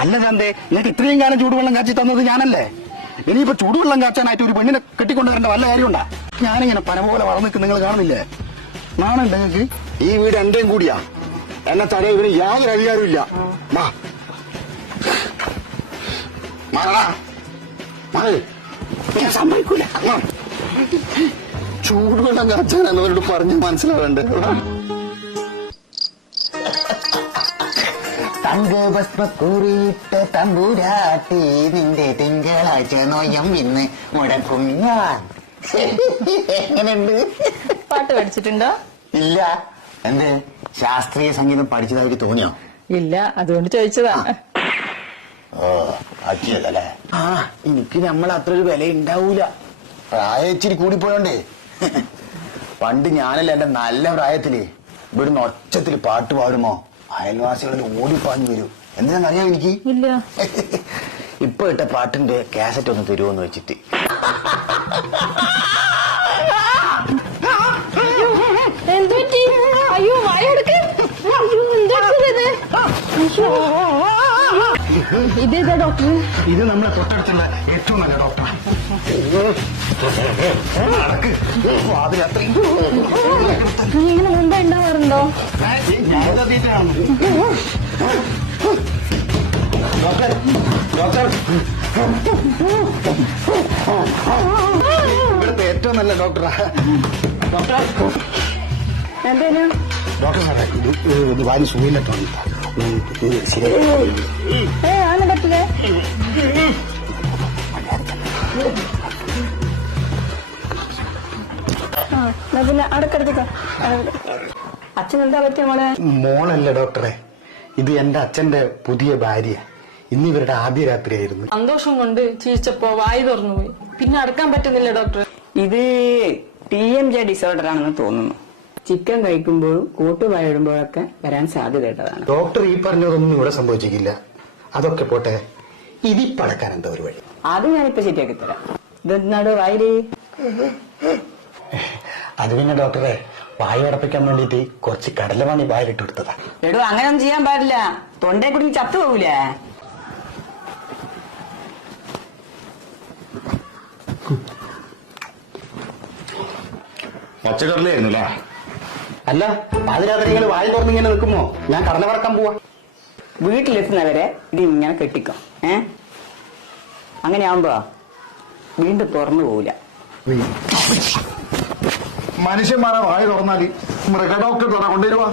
അല്ല ചന്തേ, നിങ്ങൾക്ക് ഇത്രയും കാലം ചൂടുവെള്ളം കാച്ചി തന്നത് ഞാനല്ലേ? ഇനിയിപ്പോ ചൂടുവെള്ളം കാച്ചാനായിട്ട് ഒരു പെണ്ണിനെ കെട്ടിക്കൊണ്ട് വരേണ്ട വല്ല കാര്യമുണ്ടാ? ഞാനിങ്ങനെ പന പോലെ വളർന്നിട്ട് നിങ്ങൾ കാണുന്നില്ലേ? നാണുണ്ട് നിങ്ങൾക്ക്? ഈ വീട് എന്റെയും കൂടിയാ. എന്നെ തടയാൻ ഇവന് യാതൊരു അധികാരവും ഇല്ല. ഞാൻ സമ്മതിക്കൂല. ചൂടുവെള്ളം കാച്ചാനാണ് അവരോട് പറഞ്ഞ് മനസ്സിലാവണ്ടേ? തങ്കഭസ്മക്കുറിയിട്ട തമ്പൂരാട്ടി നിന്റെ തിങ്കളാഴ്ച നോയം ഇന്ന് മുടക്കും ഞാൻ. എങ്ങനെയുണ്ട്? പാട്ട് പഠിച്ചിട്ടുണ്ടോ? ഇല്ല. എന്ത് ശാസ്ത്രീയ സംഗീതം പഠിച്ചതായിട്ട് തോന്നിയോ? ഇല്ല, അതുകൊണ്ട് ചോദിച്ചതാ. ഓ പറ്റിയതല്ലേ? ആ എനിക്ക് നമ്മൾ അത്ര ഒരു വില ഉണ്ടാവൂല. പ്രായം ഇച്ചിരി കൂടിപ്പോയോണ്ടേ. പണ്ട് ഞാനല്ല എന്റെ നല്ല പ്രായത്തില് ഇവിടുന്ന് ഒച്ചത്തിൽ പാട്ട് പാടുമോ അയൽവാസികളിൽ ഓടിപ്പാഞ്ഞു വരും. എന്തിനാന്നറിയാം എനിക്ക്? ഇല്ല. ഇപ്പൊ ഇട്ട പാട്ടിന്റെ കാസറ്റ് ഒന്ന് തരുമോന്ന് വെച്ചിട്ട്. അയ്യോ വായെടുക്ക്. ഇതേതാ ഡോക്ടർ? ഇത് നമ്മളെ തൊട്ടടുത്തുള്ള ഏറ്റവും നല്ല ഡോക്ടറാണ്. ഇങ്ങനെ മുമ്പേ ഉണ്ടാവാറുണ്ടോ? ഡോക്ടർ ഡോക്ടർ ഇവിടുത്തെ ഏറ്റവും നല്ല ഡോക്ടറാ. ഡോക്ടർ എന്തേനു? ഡോക്ടർ സാറേ, ഇത് വാരി സുഖമില്ലട്ടോ. ആണ് പറ്റില്ലേ? പിന്നെ അടക്കടത്തേക്ക. അച്ഛൻ എന്താ പറ്റിയ മോളെ? മോളല്ല ഡോക്ടറെ, ഇത് എന്റെ അച്ഛന്റെ പുതിയ ഭാര്യ. ഇന്ന് ഇവരുടെ ആദ്യ രാത്രിയായിരുന്നു. സന്തോഷം കൊണ്ട് ചീച്ചപ്പോ വായി തുറന്നുപോയി. പിന്നെ അടക്കാൻ പറ്റുന്നില്ല ഡോക്ടർ. ഇത് TMJ ഡിസോർഡർ ആണെന്ന് തോന്നുന്നു. ചിക്കൻ കഴിക്കുമ്പോഴും കൂട്ടുപായിടുമ്പോഴൊക്കെ വരാൻ സാധ്യതയുള്ളതാണ്. ഡോക്ടർ ഈ പറഞ്ഞതൊന്നും ഇവിടെ സംഭവിച്ചിട്ടില്ല. അതൊക്കെ പോട്ടെ, ഇതിപ്പടക്കാൻ എന്താ ഒരു വഴി? അത് ഞാനിപ്പോ ശരിയാക്കി തരാം. ഇതെന്നാടോ വായില്? അത് പിന്നെ ഡോക്ടറെ, വായു അടപ്പിക്കാൻ വേണ്ടിട്ട് കുറച്ച് കടലമണി വായിലിട്ട് കൊടുത്തതാ. എടോ അങ്ങനെയൊന്നും ചെയ്യാൻ പാടില്ല. തൊണ്ടയെ കുടുങ്ങി ചത്തുപോകൂലേ? പച്ചക്കറിലായിരുന്നല്ലേ? അല്ല, പാതിരാത്രികൾ വായി തുറന്നിങ്ങനെ നിൽക്കുമോ? ഞാൻ കടല വറക്കാൻ പോവാ. വീട്ടിലെത്തുന്നവരെ ഇത് ഇങ്ങനെ കെട്ടിക്കോ. അങ്ങനെ ആവുമ്പോ വീണ്ടും തുറന്നു പോവില്ല. മനുഷ്യന്മാരെ വായി തുറന്നാല് മൃഗ ഡോക്ടർ കൊണ്ടുവരുവാ.